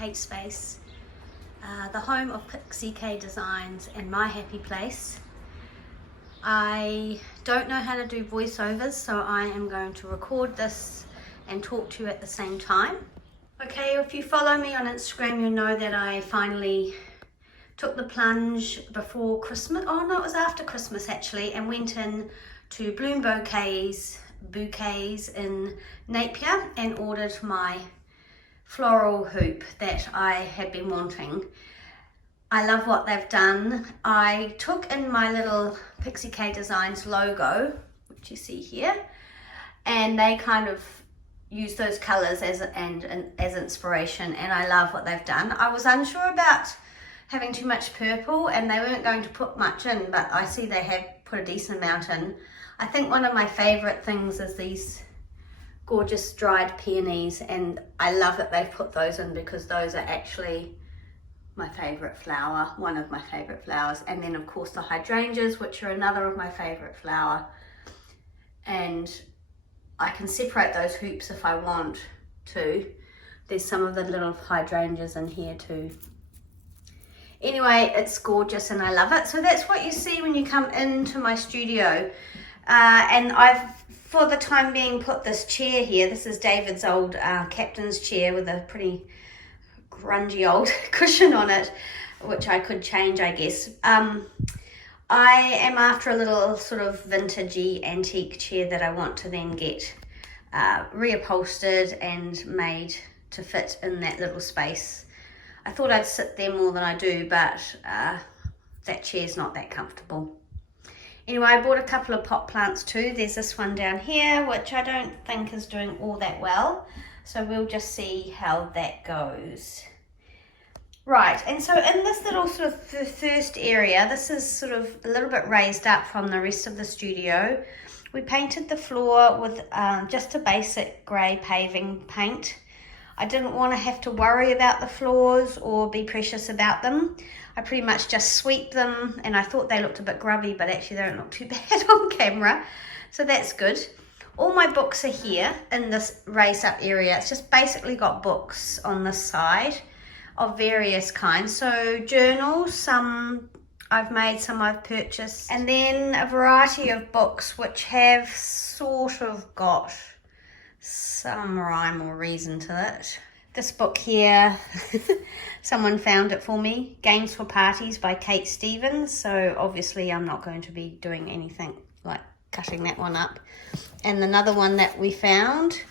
Kate Space, the home of Pixie Designs and my happy place. I don't know how to do voiceovers, so I am going to record this and talk to you at the same time. Okay, if you follow me on Instagram, you'll know that I finally took the plunge before Christmas. Oh no, it was after Christmas actually, and went in to Bloom Bouquets in Napier and ordered my floral hoop that I had been wanting. I love what they've done. I took in my little Pixie Designs logo, which you see here, and they kind of use those colors as inspiration, and I love what they've done. I was unsure about having too much purple, and they weren't going to put much in, but I see they have put a decent amount in. I think one of my favorite things is these gorgeous dried peonies, and I love that they've put those in because those are actually my favorite flower, one of my favorite flowers. And then of course the hydrangeas, which are another of my favorite flower, and I can separate those hoops if I want to. There's some of the little hydrangeas in here too. Anyway, it's gorgeous and I love it. So that's what you see when you come into my studio. And I've, for the time being, put this chair here. This is David's old captain's chair with a pretty grungy old cushion on it, which I could change, I guess. I am after a little sort of vintagey antique chair that I want to then get reupholstered and made to fit in that little space. I thought I'd sit there more than I do, but that chair's not that comfortable. Anyway, I bought a couple of pot plants too. There's this one down here, which I don't think is doing all that well. So we'll just see how that goes. Right, and so in this little sort of first area, this is sort of a little bit raised up from the rest of the studio. We painted the floor with just a basic grey paving paint. I didn't want to have to worry about the floors or be precious about them. I pretty much just sweep them, and I thought they looked a bit grubby, but actually they don't look too bad on camera. So that's good. All my books are here in this raised up area. It's just basically got books on this side of various kinds. So journals, some I've made, some I've purchased, and then a variety of books which have sort of got some rhyme or reason to it. This book here, someone found it for me, Games for Parties by Kate Stevens. So obviously I'm not going to be doing anything like cutting that one up. And another one that we found,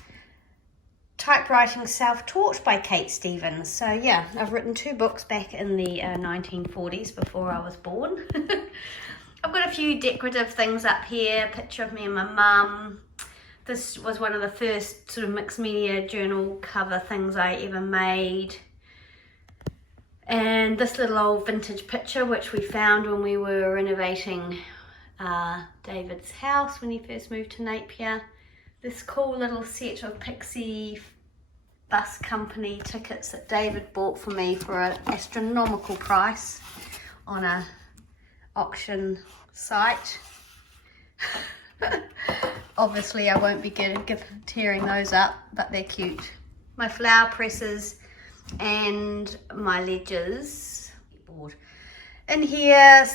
Typewriting Self-Taught by Kate Stevens. So yeah, I've written 2 books back in the 1940s before I was born. I've got a few decorative things up here, a picture of me and my mum. This was one of the first sort of mixed media journal cover things I ever made. And this little old vintage picture which we found when we were renovating David's house when he first moved to Napier. This cool little set of Pixie bus company tickets that David bought for me for an astronomical price on a auction site. Obviously I won't be tearing those up, but they're cute. My flower presses and my ledgers. In here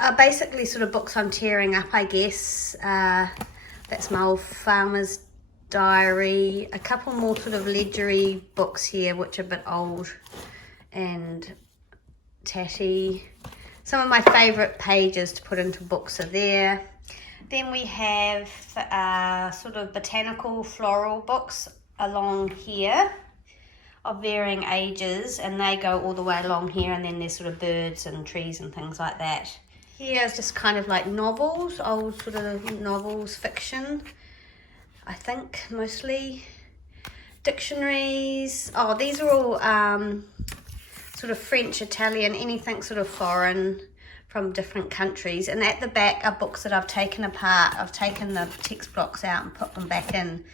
are basically sort of books I'm tearing up, I guess. That's my old farmer's diary. A couple more sort of ledgery books here, which are a bit old and tatty. Some of my favourite pages to put into books are there. Then we have sort of botanical floral books along here of varying ages, and they go all the way along here, and then there's sort of birds and trees and things like that. Here is just kind of like novels, old sort of novels, fiction, I think, mostly. Dictionaries. Oh, these are all sort of French, Italian, anything sort of foreign from different countries. And at the back are books that I've taken apart. I've taken the text blocks out and put them back in.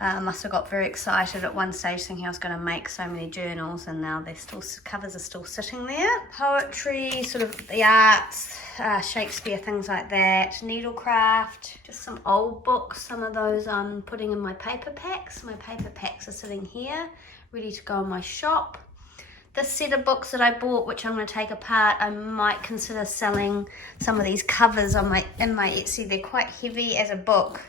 Must have got very excited at one stage thinking I was going to make so many journals, and now they're still, covers are still sitting there. Poetry, sort of the arts, Shakespeare, things like that. Needlecraft, just some old books. Some of those I'm putting in my paper packs. My paper packs are sitting here, ready to go in my shop. This set of books that I bought, which I'm going to take apart, I might consider selling some of these covers on in my Etsy. They're quite heavy as a book,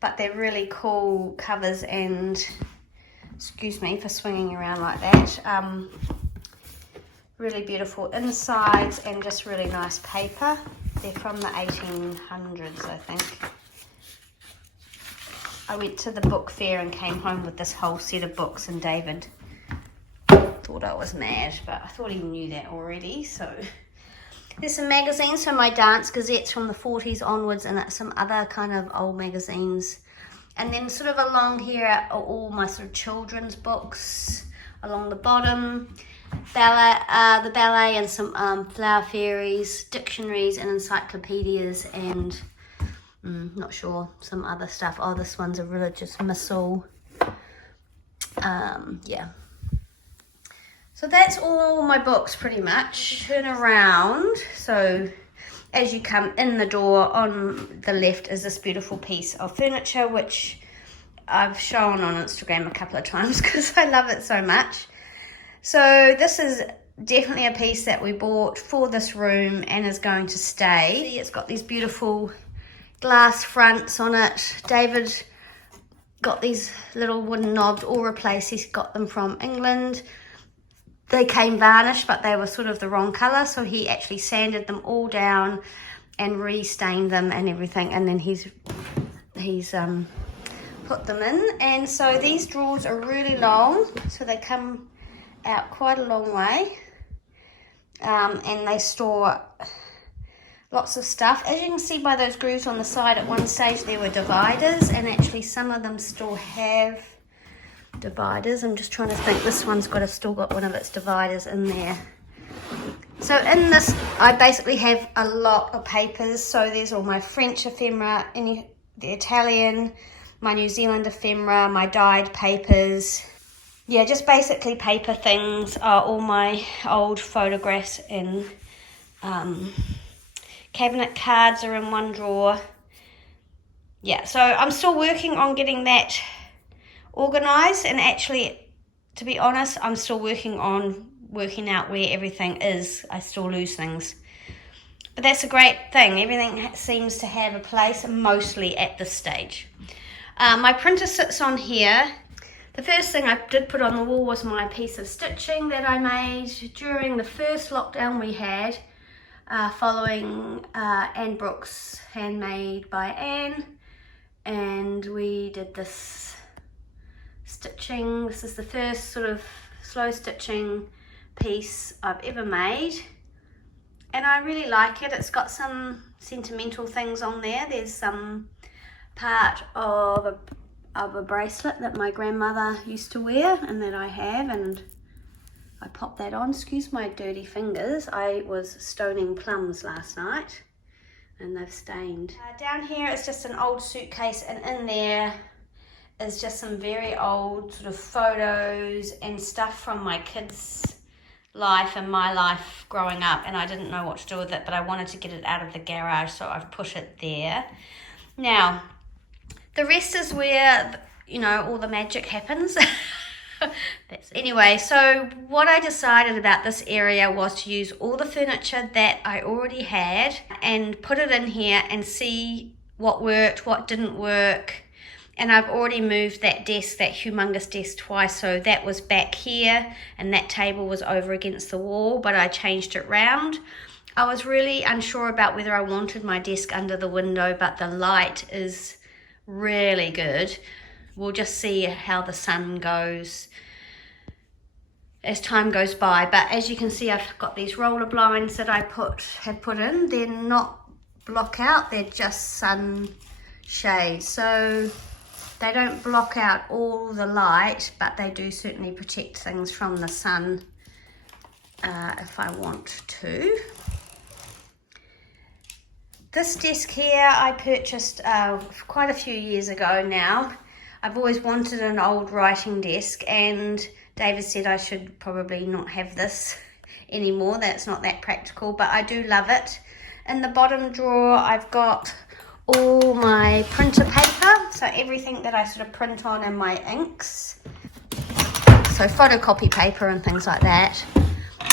but they're really cool covers, and excuse me for swinging around like that. Really beautiful insides and just really nice paper. They're from the 1800s, I think. I went to the book fair and came home with this whole set of books, and David thought I was mad, but I thought he knew that already. So there's some magazines, so my dance gazettes from the 40s onwards, and some other kind of old magazines. And then sort of along here are all my sort of children's books along the bottom. The ballet and some flower fairies, dictionaries and encyclopedias, and not sure, some other stuff. Oh, this one's a religious missal. Yeah. So that's all my books pretty much. Turn around, so as you come in the door, on the left is this beautiful piece of furniture, which I've shown on Instagram a couple of times because I love it so much. So this is definitely a piece that we bought for this room and is going to stay. See, it's got these beautiful glass fronts on it. David got these little wooden knobs all replaced. He's got them from England. They came varnished, but they were sort of the wrong colour, so he actually sanded them all down and re-stained them and everything, and then he's put them in. And so these drawers are really long, so they come out quite a long way, and they store lots of stuff. As you can see by those grooves on the side, at one stage there were dividers, and actually some of them still have dividers. I'm just trying to think. This one's still got one of its dividers in there. So in this, I basically have a lot of papers. So there's all my French ephemera, the Italian, my New Zealand ephemera, my dyed papers. Yeah, just basically paper things. Are all my old photographs and cabinet cards are in one drawer. Yeah, so I'm still working on getting that organised, and actually, to be honest, I'm still working out where everything is. I still lose things, but that's a great thing. Everything seems to have a place, mostly at this stage. My printer sits on here. The first thing I did put on the wall was my piece of stitching that I made during the first lockdown we had, following Anne Brooks, Handmade by Anne, and we did this stitching. This is the first sort of slow stitching piece I've ever made, and I really like it. It's got some sentimental things on there. There's some part of a bracelet that my grandmother used to wear and that I have, and I popped that on. Excuse my dirty fingers. I was stoning plums last night and they've stained. Down here is just an old suitcase, and in there is just some very old sort of photos and stuff from my kids' life and my life growing up, and I didn't know what to do with it, but I wanted to get it out of the garage, so I've put it there. Now, the rest is where, you know, all the magic happens. Anyway, so what I decided about this area was to use all the furniture that I already had and put it in here and see what worked, what didn't work. And I've already moved that desk, that humongous desk, twice. So that was back here and that table was over against the wall, but I changed it round. I was really unsure about whether I wanted my desk under the window, but the light is really good. We'll just see how the sun goes as time goes by. But as you can see, I've got these roller blinds that I have put in. They're not block out, they're just sun shade. So they don't block out all the light, but they do certainly protect things from the sun if I want to. This desk here I purchased quite a few years ago now. I've always wanted an old writing desk, and David said I should probably not have this anymore, that's not that practical, but I do love it. In the bottom drawer I've got all my printer paper, so everything that I sort of print on and my inks. so photocopy paper and things like that.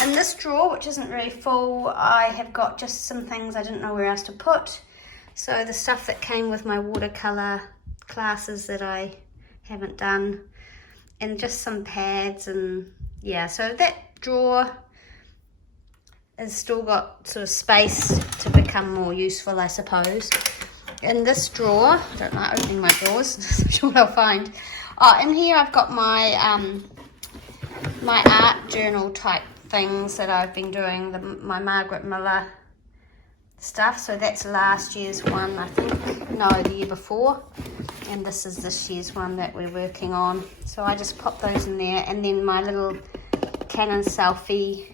In this drawer, which isn't very full, I have got just some things I didn't know where else to put. So the stuff that came with my watercolour classes that I haven't done, and just some pads, and yeah, so that drawer has still got sort of space to become more useful, I suppose. In this drawer, I don't like opening my drawers, I'm sure what I'll find. Oh, in here I've got my my art journal type things that I've been doing, my Margaret Miller stuff. So that's last year's one, I think, no, the year before, and this is this year's one that we're working on. So I just pop those in there, and then my little Canon selfie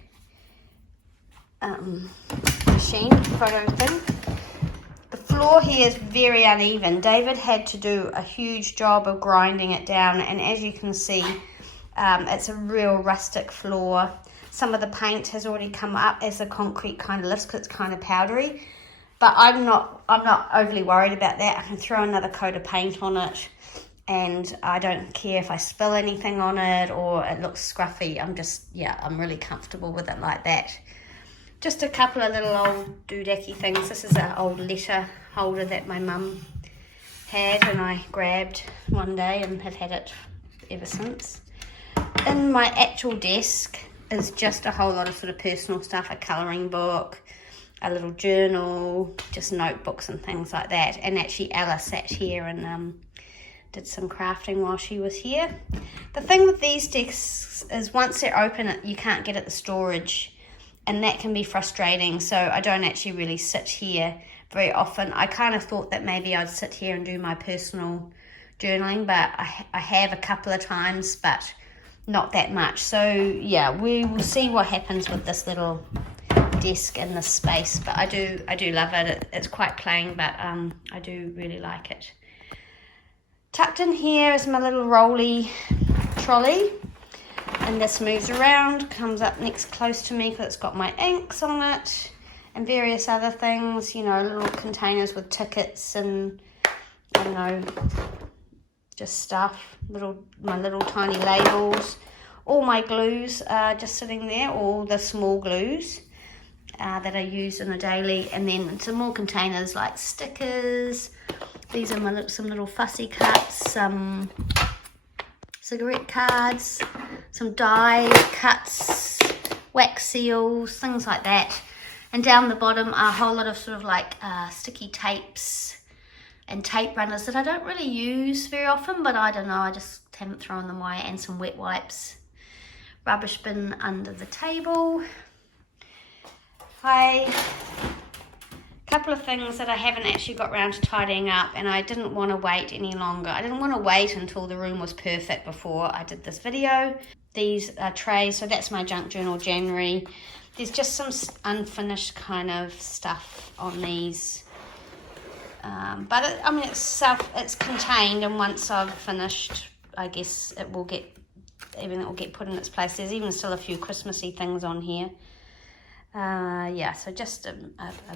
machine photo thing. The floor here is very uneven. David had to do a huge job of grinding it down, and as you can see, it's a real rustic floor. Some of the paint has already come up as the concrete kind of lifts because it's kind of powdery, but I'm not overly worried about that. I can throw another coat of paint on it, and I don't care if I spill anything on it or it looks scruffy. I'm really comfortable with it like that. Just a couple of little old doodacky things. This is an old letter holder that my mum had and I grabbed one day and have had it ever since. In my actual desk is just a whole lot of sort of personal stuff, a colouring book, a little journal, just notebooks and things like that. And actually Ella sat here and did some crafting while she was here. The thing with these desks is once they're open, you can't get at the storage, and that can be frustrating. So I don't actually really sit here very often. I kind of thought that maybe I'd sit here and do my personal journaling, but I have a couple of times, but not that much. So yeah, we will see what happens with this little desk in this space, but I do love it. It's quite plain, but I do really like it. Tucked in here is my little rolly trolley, and this moves around, comes up next close to me because it's got my inks on it and various other things, you know, little containers with tickets and, I don't know, just stuff, my little tiny labels. All my glues are just sitting there, all the small glues that I use in a daily, and then some more containers like stickers. These are some little fussy cuts, some cigarette cards, some die cuts, wax seals, things like that. And down the bottom are a whole lot of sort of like sticky tapes and tape runners that I don't really use very often, but I don't know, I just haven't thrown them away, and some wet wipes. Rubbish bin under the table. A couple of things that I haven't actually got around to tidying up, and I didn't want to wait any longer. I didn't want to wait until the room was perfect before I did this video. These are trays, so that's my junk journal January. There's just some unfinished kind of stuff on these. But it's contained, and once I've finished, I guess everything will get put in its place. There's even still a few Christmassy things on here. Yeah, so just a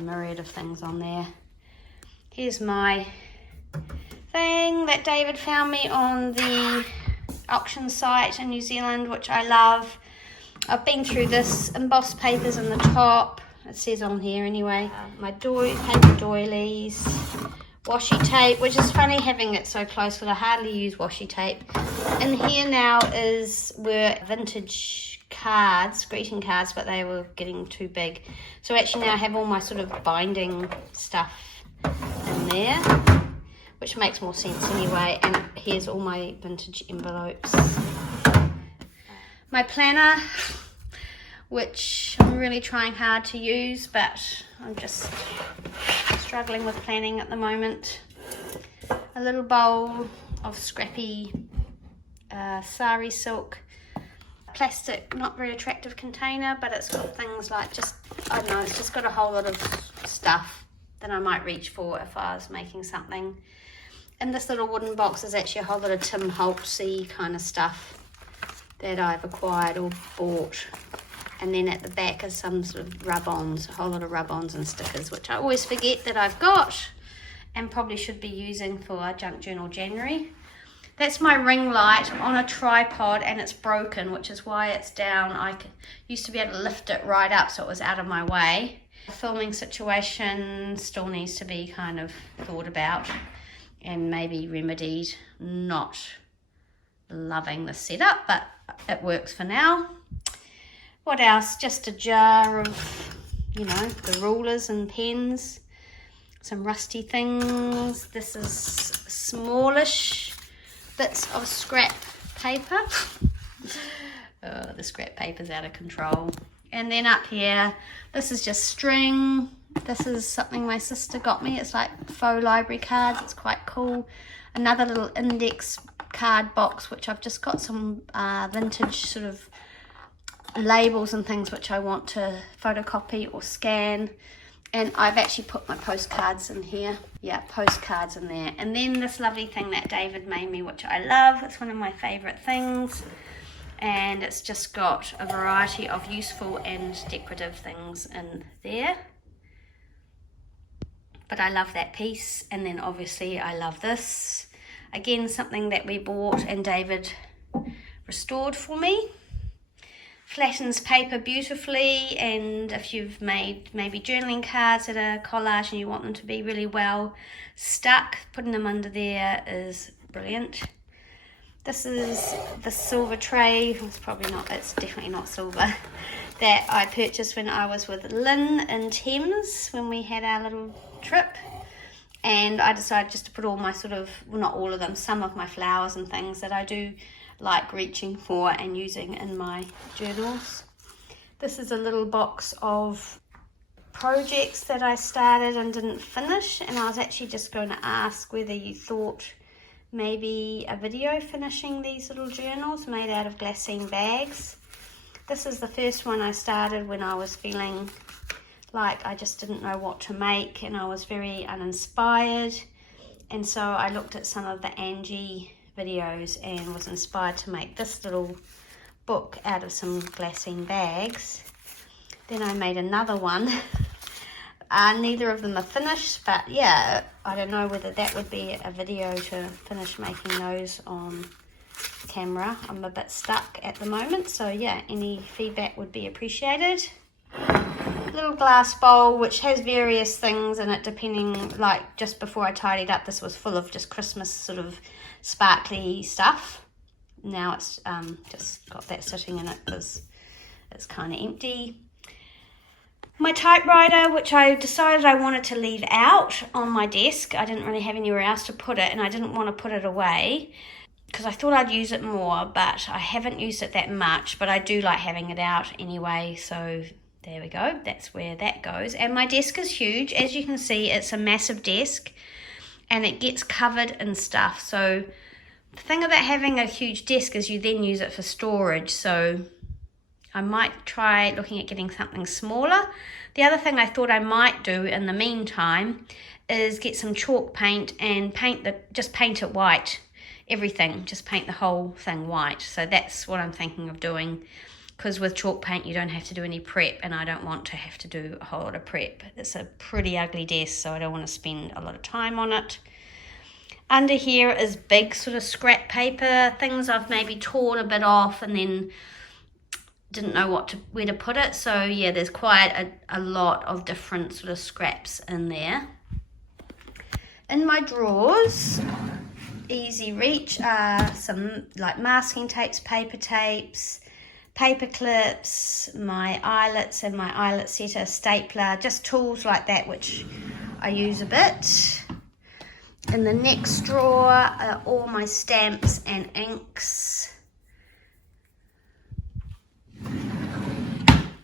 myriad of things on there. Here's my thing that David found me on the auction site in New Zealand, which I love. I've been through this, embossed papers on the top, it says on here anyway. My paper doilies, washi tape, which is funny having it so close because I hardly use washi tape. And here now were vintage cards, greeting cards, but they were getting too big. So actually now I have all my sort of binding stuff in there, which makes more sense anyway. And here's all my vintage envelopes. My planner, which I'm really trying hard to use, but I'm just struggling with planning at the moment. A little bowl of scrappy sari silk, plastic, not very attractive container, but it's got things like I don't know, it's just got a whole lot of stuff that I might reach for if I was making something. And this little wooden box is actually a whole lot of Tim Holtz-y kind of stuff that I've acquired or bought. And then at the back is some sort of rub-ons, a whole lot of rub-ons and stickers, which I always forget that I've got and probably should be using for Junk Journal January. That's my ring light on a tripod, and it's broken, which is why it's down. I used to be able to lift it right up so it was out of my way. The filming situation still needs to be kind of thought about and maybe remedied. Not loving the setup, but it works for now. What else? Just a jar of, you know, the rulers and pens, some rusty things. This is smallish bits of scrap paper. The scrap paper's out of control. And then up here, this is just string. This is something my sister got me. It's like faux library cards. It's quite cool. Another little index card box, which I've just got some vintage sort of labels and things which I want to photocopy or scan. And I've actually put my postcards in here. Yeah, postcards in there. And then this lovely thing that David made me, which I love. It's one of my favourite things. And it's just got a variety of useful and decorative things in there. But I love that piece. And then obviously I love this. Again, something that we bought and David restored for me. Flattens paper beautifully, and if you've made maybe journaling cards that are collage and you want them to be really well stuck, putting them under there is brilliant. This is the silver tray. It's definitely not silver, that I purchased when I was with Lynn in Thames when we had our little trip. And I decided just to put all my sort of, well, not all of them, some of my flowers and things that I do like reaching for and using in my journals. This is a little box of projects that I started and didn't finish, and I was actually just going to ask whether you thought maybe a video finishing these little journals made out of glassine bags. This is the first one I started when I was feeling like I just didn't know what to make and I was very uninspired, and so I looked at some of the Angie videos and was inspired to make this little book out of some glassine bags. Then I made another one. Neither of them are finished, but yeah, I don't know whether that would be a video to finish making those on camera. I'm a bit stuck at the moment, so yeah, any feedback would be appreciated. Little glass bowl which has various things in it depending, like just before I tidied up, this was full of just Christmas sort of sparkly stuff. Now it's just got that sitting in it because it's kind of empty. My typewriter, which I decided I wanted to leave out on my desk. I didn't really have anywhere else to put it, and I didn't want to put it away because I thought I'd use it more, but I haven't used it that much, but I do like having it out anyway, so there we go, that's where that goes. And my desk is huge. As you can see, it's a massive desk and it gets covered in stuff. So the thing about having a huge desk is you then use it for storage. So I might try looking at getting something smaller. The other thing I thought I might do in the meantime is get some chalk paint and just paint it white. Everything, just paint the whole thing white. So that's what I'm thinking of doing. Because with chalk paint you don't have to do any prep, and I don't want to have to do a whole lot of prep. It's a pretty ugly desk, so I don't want to spend a lot of time on it. Under here is big sort of scrap paper, things I've maybe torn a bit off and then didn't know where to put it. So yeah, there's quite a lot of different sort of scraps in there. In my drawers, easy reach, are some like masking tapes, paper tapes, paper clips, my eyelets and my eyelet setter, stapler, just tools like that which I use a bit. In the next drawer are all my stamps and inks.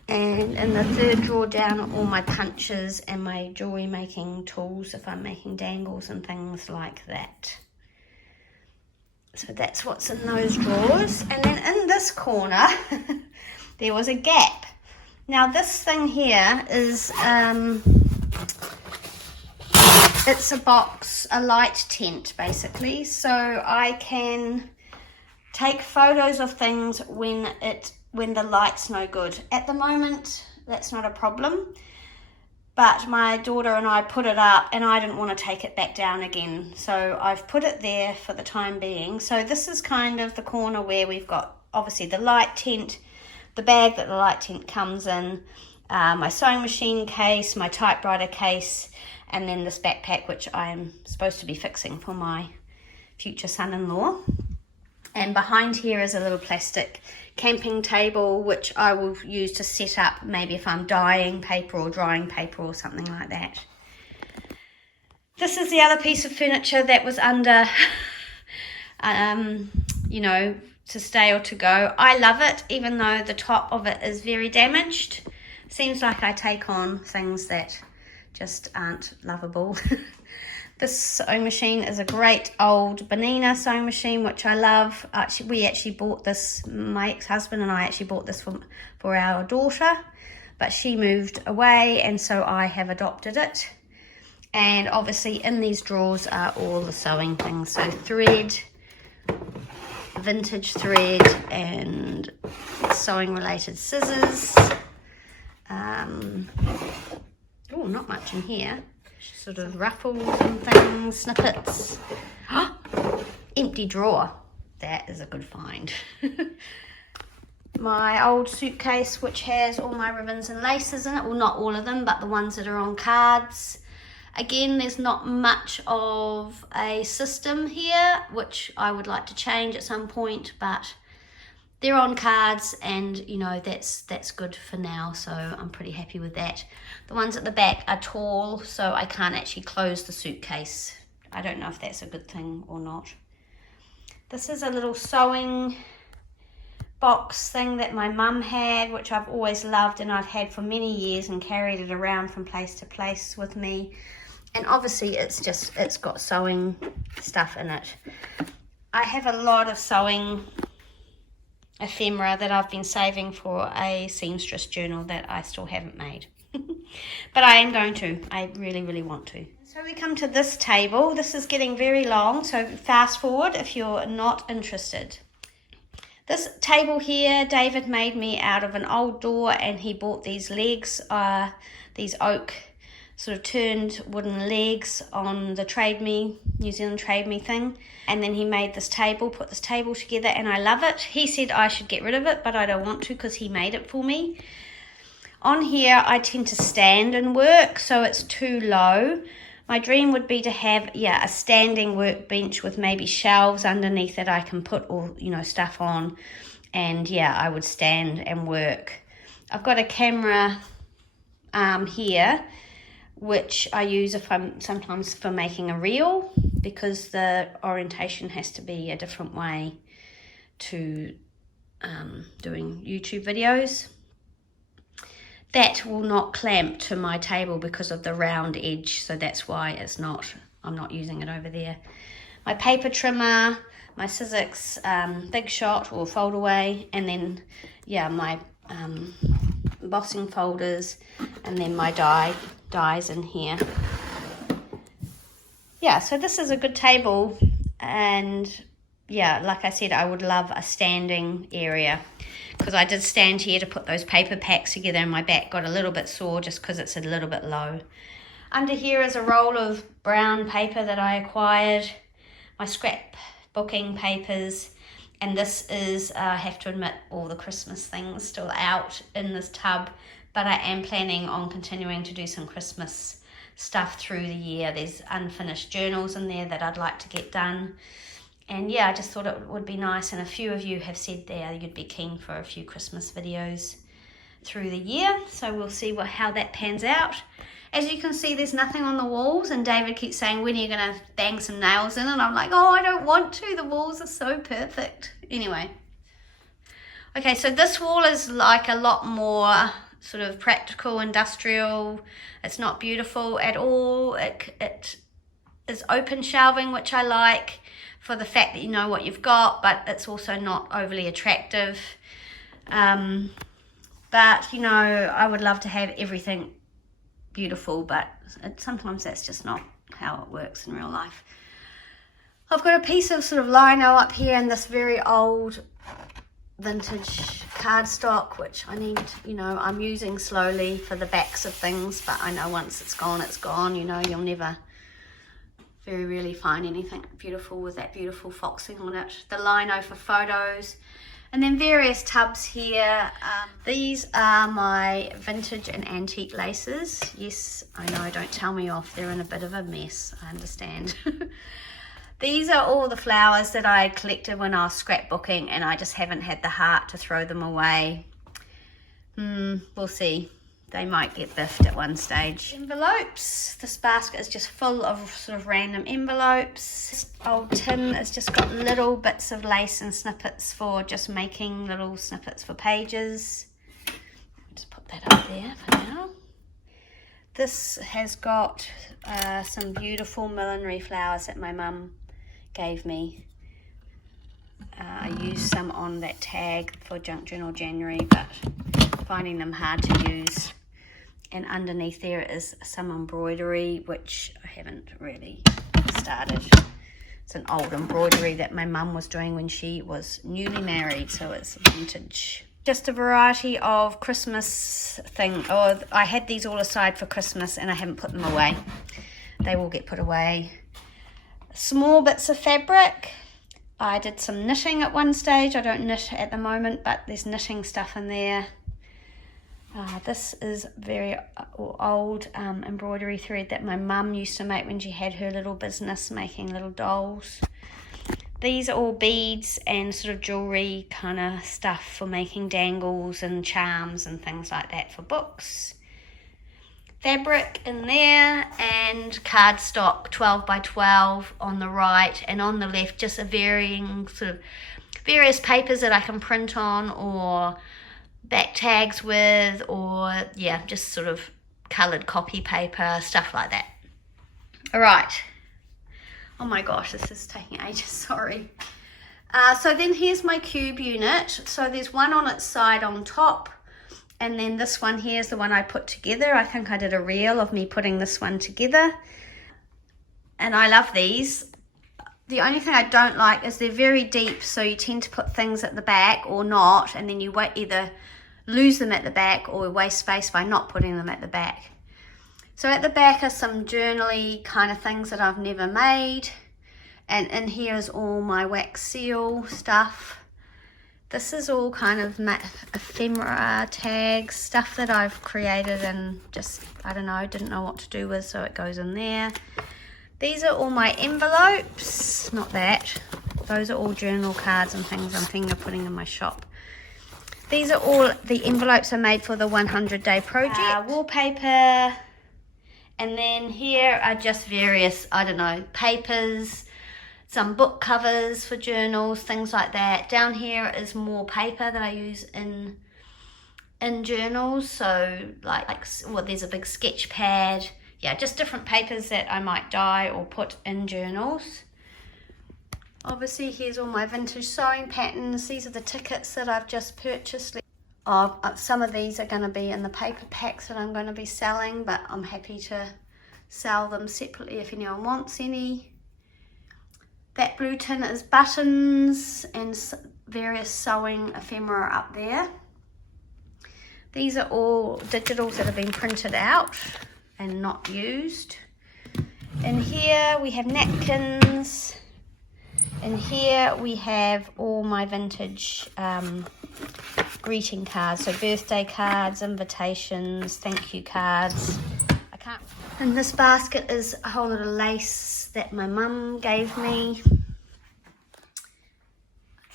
And in the third drawer down are all my punches and my jewelry making tools if I'm making dangles and things like that. So that's what's in those drawers. And then in this corner, there was a gap. Now this thing here is, it's a box, a light tent basically. So I can take photos of things when the light's no good. At the moment, that's not a problem. but my daughter and I put it up and I didn't want to take it back down again. So I've put it there for the time being. So this is kind of the corner where we've got obviously the light tent, the bag that the light tent comes in, my sewing machine case, my typewriter case, and then this backpack which I am supposed to be fixing for my future son-in-law. And behind here is a little plastic camping table which I will use to set up maybe if I'm dyeing paper or drying paper or something like that. This is the other piece of furniture that was under, you know, to stay or to go. I love it, even though the top of it is very damaged. Seems like I take on things that just aren't lovable. This sewing machine is a great old Bonina sewing machine, which I love. We actually bought this, my ex-husband and I actually bought this for our daughter, but she moved away and so I have adopted it. And obviously in these drawers are all the sewing things. So thread, vintage thread and sewing related scissors. Oh, not much in here. Sort of ruffles and things, snippets. Empty drawer. That is a good find. My old suitcase which has all my ribbons and laces in it. Well, not all of them, but the ones that are on cards. Again, there's not much of a system here, which I would like to change at some point, but they're on cards and, you know, that's good for now, so I'm pretty happy with that. The ones at the back are tall, so I can't actually close the suitcase. I don't know if that's a good thing or not. This is a little sewing box thing that my mum had, which I've always loved and I've had for many years and carried it around from place to place with me. And obviously it's got sewing stuff in it. I have a lot of sewing ephemera that I've been saving for a seamstress journal that I still haven't made. But I am going to. I really, really want to. So we come to this table. This is getting very long, so fast forward if you're not interested. This table here, David made me out of an old door and he bought these legs, these oak sort of turned wooden legs on the Trade Me, New Zealand Trade Me thing. And then he made this table, put this table together, and I love it. He said I should get rid of it, but I don't want to because he made it for me. On here, I tend to stand and work, so it's too low. My dream would be to have, a standing workbench with maybe shelves underneath that I can put all, stuff on. And I would stand and work. I've got a camera here, which I use if I'm sometimes for making a reel, because the orientation has to be a different way to doing YouTube videos. That will not clamp to my table because of the round edge, so that's why I'm not using it over there. My paper trimmer, my Sizzix Big Shot or fold away, and then my embossing folders, and then my dies in here. So this is a good table, and like I said, I would love a standing area, because I did stand here to put those paper packs together and my back got a little bit sore just because it's a little bit low. Under here is a roll of brown paper that I acquired, my scrapbooking papers, and this is, I have to admit, all the Christmas things still out in this tub, but I am planning on continuing to do some Christmas stuff through the year. There's unfinished journals in there that I'd like to get done. And I just thought it would be nice, and a few of you have said there you'd be keen for a few Christmas videos through the year, so we'll see how that pans out. As you can see, there's nothing on the walls, and David keeps saying, when are you going to bang some nails in? And I'm like, oh, I don't want to. The walls are so perfect. Anyway. Okay, so this wall is like a lot more sort of practical, industrial. It's not beautiful at all. It is open shelving, which I like, for the fact that you know what you've got, but it's also not overly attractive. But I would love to have everything beautiful, but sometimes that's just not how it works in real life. I've got a piece of sort of lino up here and this very old vintage cardstock, which I need, you know, I'm using slowly for the backs of things, but I know once it's gone, you know, you'll never very rarely find anything beautiful with that beautiful foxing on it. The lino for photos, and then various tubs here. These are my vintage and antique laces. Yes, I know, don't tell me off, they're in a bit of a mess, I understand. These are all the flowers that I collected when I was scrapbooking, and I just haven't had the heart to throw them away. We'll see. They might get biffed at one stage. Envelopes. This basket is just full of sort of random envelopes. This old tin has just got little bits of lace and snippets for just making little snippets for pages. Just put that up there for now. This has got some beautiful millinery flowers that my mum gave me. I used some on that tag for Junk Journal January, but finding them hard to use. And underneath there is some embroidery, which I haven't really started. It's an old embroidery that my mum was doing when she was newly married, so it's vintage. Just a variety of Christmas thing. Oh, I had these all aside for Christmas and I haven't put them away. They will get put away. Small bits of fabric. I did some knitting at one stage. I don't knit at the moment, but there's knitting stuff in there. This is very old embroidery thread that my mum used to make when she had her little business making little dolls. These are all beads and sort of jewellery kind of stuff for making dangles and charms and things like that for books. Fabric in there, and cardstock 12 by 12 on the right, and on the left just a varying sort of various papers that I can print on or back tags with, or yeah, just sort of coloured copy paper, stuff like that. All right. Oh my gosh, this is taking ages, sorry. So then here's my cube unit. So there's one on its side on top, and then this one here is the one I put together. I think I did a reel of me putting this one together. And I love these. The only thing I don't like is they're very deep, so you tend to put things at the back or not, and then you either lose them at the back or waste space by not putting them at the back. So at the back are some journaly kind of things that I've never made. And in here is all my wax seal stuff. This is all kind of ephemera tags, stuff that I've created and just, I don't know, didn't know what to do with, so it goes in there. These are all my envelopes, not that. Those are all journal cards and things I'm thinking of putting in my shop. These are all the envelopes I made for the 100-day project. Wallpaper. And then here are just various, I don't know, papers, some book covers for journals, things like that. Down here is more paper that I use in journals. So well, there's a big sketch pad. Yeah, just different papers that I might dye or put in journals. Obviously, here's all my vintage sewing patterns. These are the tickets that I've just purchased. Some of these are going to be in the paper packs that I'm going to be selling, but I'm happy to sell them separately if anyone wants any. That blue tin is buttons and various sewing ephemera up there. These are all digitals that have been printed out and not used. In here we have napkins. In here we have all my vintage greeting cards, so birthday cards, invitations, thank you cards. And this basket is a whole lot of lace that my mum gave me.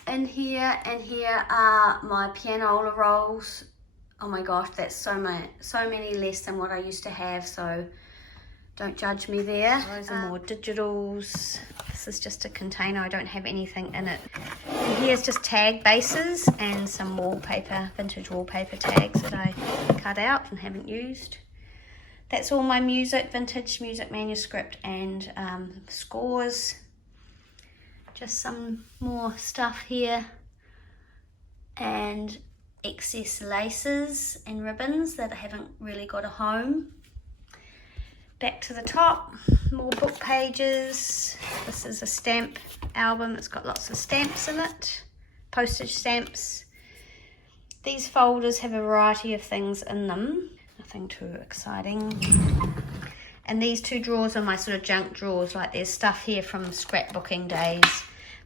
In here and here are my pianola rolls. Oh my gosh, that's so many less than what I used to have, so don't judge me there. Those are more digitals. This is just a container, I don't have anything in it. And here's just tag bases and some wallpaper, vintage wallpaper tags that I cut out and haven't used. That's all my vintage music manuscript and scores. Just some more stuff here. And excess laces and ribbons that I haven't really got a home. Back to the top, more book pages. This is a stamp album. It's got lots of stamps in it, postage stamps. These folders have a variety of things in them. Nothing too exciting. And these two drawers are my sort of junk drawers. Like there's stuff here from scrapbooking days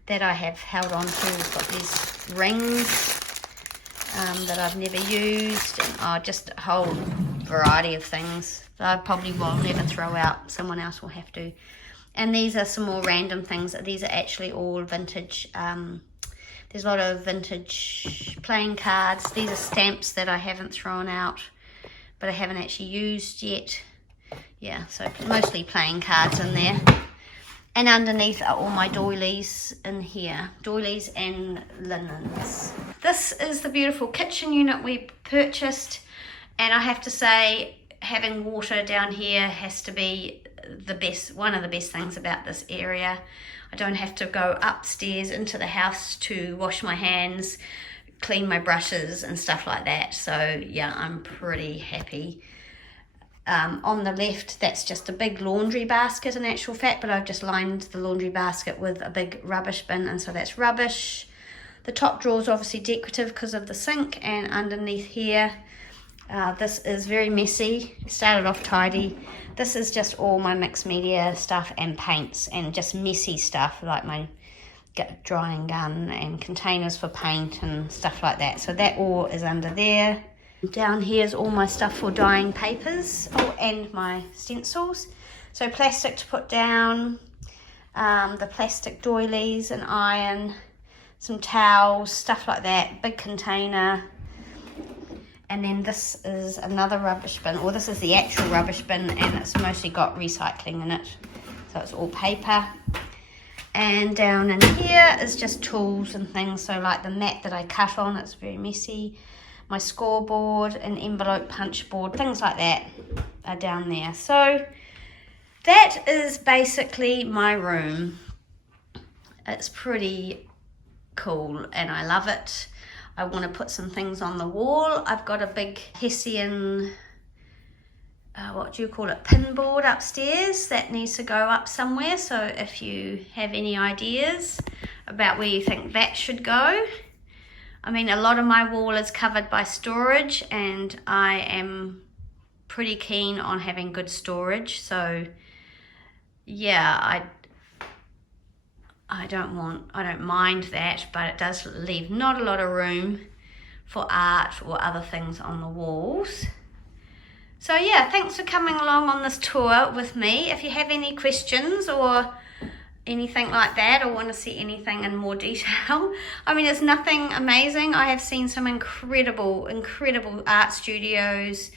that I have held on to. We've got these rings that I've never used, and just a whole variety of things that I probably will never throw out. Someone else will have to. And these are some more random things. These are actually all vintage. There's a lot of vintage playing cards. These are stamps that I haven't thrown out, but I haven't actually used yet. Yeah, so mostly playing cards in there. And underneath are all my doilies in here. Doilies and linens. This is the beautiful kitchen unit we purchased. And I have to say, having water down here has to be the best, one of the best things about this area. I don't have to go upstairs into the house to wash my hands, clean my brushes and stuff like that. So yeah, I'm pretty happy. On the left, that's just a big laundry basket in actual fact, but I've just lined the laundry basket with a big rubbish bin, and so that's rubbish. The top drawer is obviously decorative because of the sink, and underneath here, this is very messy. It started off tidy. This is just all my mixed media stuff and paints and just messy stuff like my drying gun and containers for paint and stuff like that. So that all is under there. Down here is all my stuff for dyeing papers, and my stencils. So plastic to put down, the plastic doilies, an iron, some towels, stuff like that, big container. And then this is another rubbish bin, or this is the actual rubbish bin, and it's mostly got recycling in it. So it's all paper. And down in here is just tools and things, so like the mat that I cut on, it's very messy. My scoreboard, an envelope punch board, things like that are down there. So that is basically my room. It's pretty cool and I love it. I want to put some things on the wall. I've got a big Hessian, what do you call it, pin board upstairs that needs to go up somewhere. So if you have any ideas about where you think that should go. I mean, a lot of my wall is covered by storage, and I am pretty keen on having good storage. So yeah, I don't mind that, but it does leave not a lot of room for art or other things on the walls. So yeah, thanks for coming along on this tour with me. If you have any questions or anything like that, or want to see anything in more detail, I mean, it's nothing amazing. I have seen some incredible art studios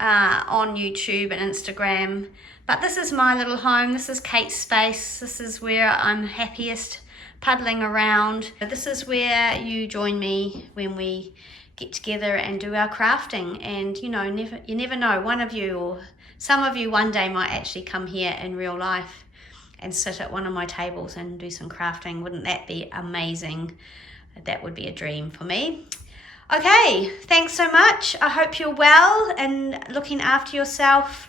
on YouTube and Instagram, but this is my little home. This is Kate's space. This is where I'm happiest, puddling around. This is where you join me when we get together and do our crafting. And you know, you never know, one of you or some of you one day might actually come here in real life and sit at one of my tables and do some crafting. Wouldn't that be amazing? That would be a dream for me. Okay, thanks so much. I hope you're well and looking after yourself.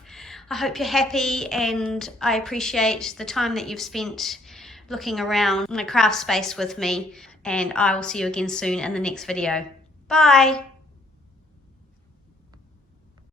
I hope you're happy, and I appreciate the time that you've spent looking around my craft space with me, and I will see you again soon in the next video. Bye.